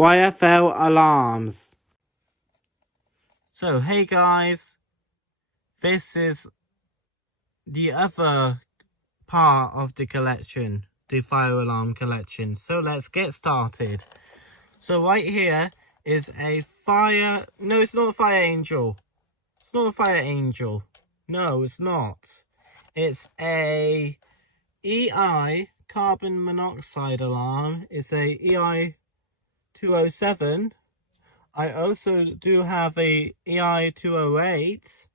YFL alarms. So hey guys, this is the other part of the collection, the fire alarm collection. So let's get started. So right here is a fire, no it's not a fire angel. It's not a fire angel. No, it's not. It's a EI carbon monoxide alarm. It's a EI 207. I also do have a EI 208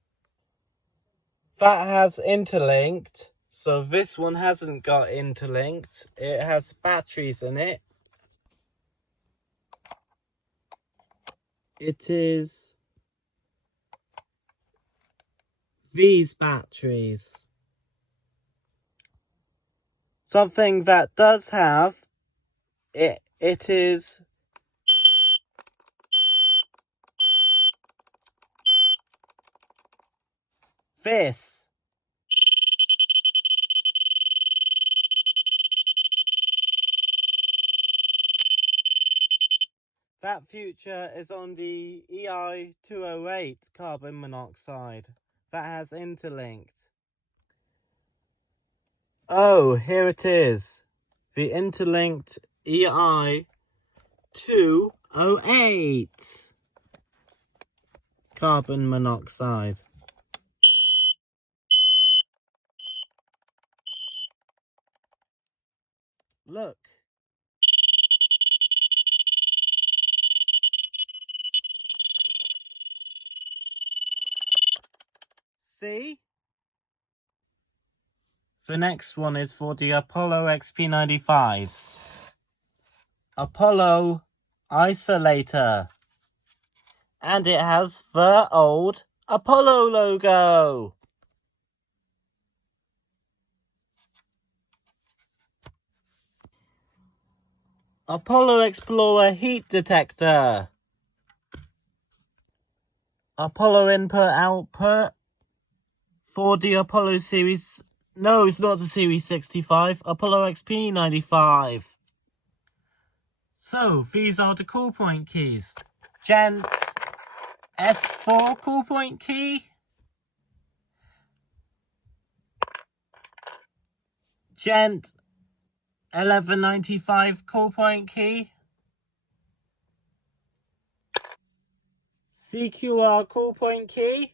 that has interlinked. So this one hasn't got interlinked. It has batteries in it. It is these batteries. Something that does have it is this. That feature is on the EI 208 carbon monoxide. That has interlinked. Oh, here it is. The interlinked EI 208 carbon monoxide. Look. See? The next one is for the Apollo XP95s. Apollo isolator. And it has the old Apollo logo. Apollo Explorer heat detector. Apollo input-output for the Apollo series. No, it's not the Series 65. Apollo XP95. So, these are the call point keys. Gent S4 call point key. Gent 1195 call point key. CQR call point key.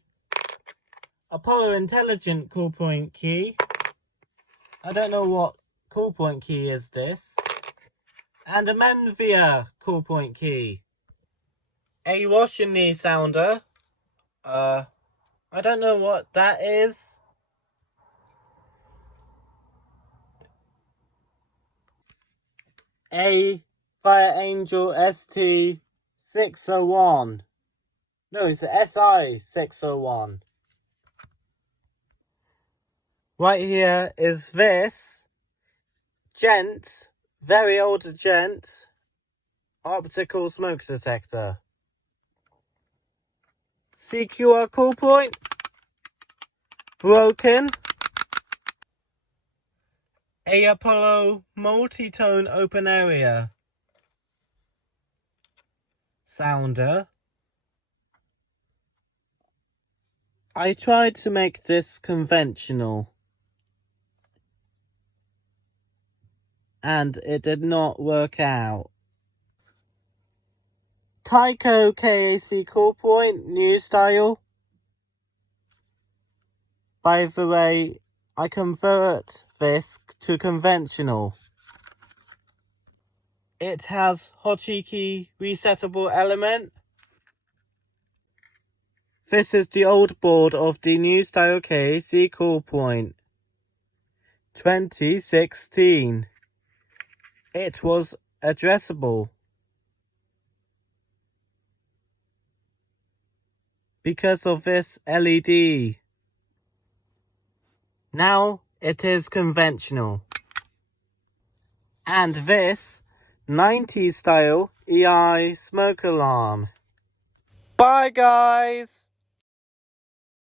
Apollo Intelligent call point key. I don't know what call point key is this. And a Menvia call point key. A washing knee sounder. I don't know what that is. A Fire Angel ST601. No, it's a SI601. Right here is this Gent, very old Gent, optical smoke detector. CQR call point, broken. A Apollo multi-tone open area sounder. I tried to make this conventional, and it did not work out. Tyco KAC call point, new style. By the way, I convert this to conventional. It has Hochiki resettable element. This is the old board of the new style KAC call point. 2016. It was addressable because of this LED. Now it is conventional. And this 90s style EI smoke alarm. Bye guys!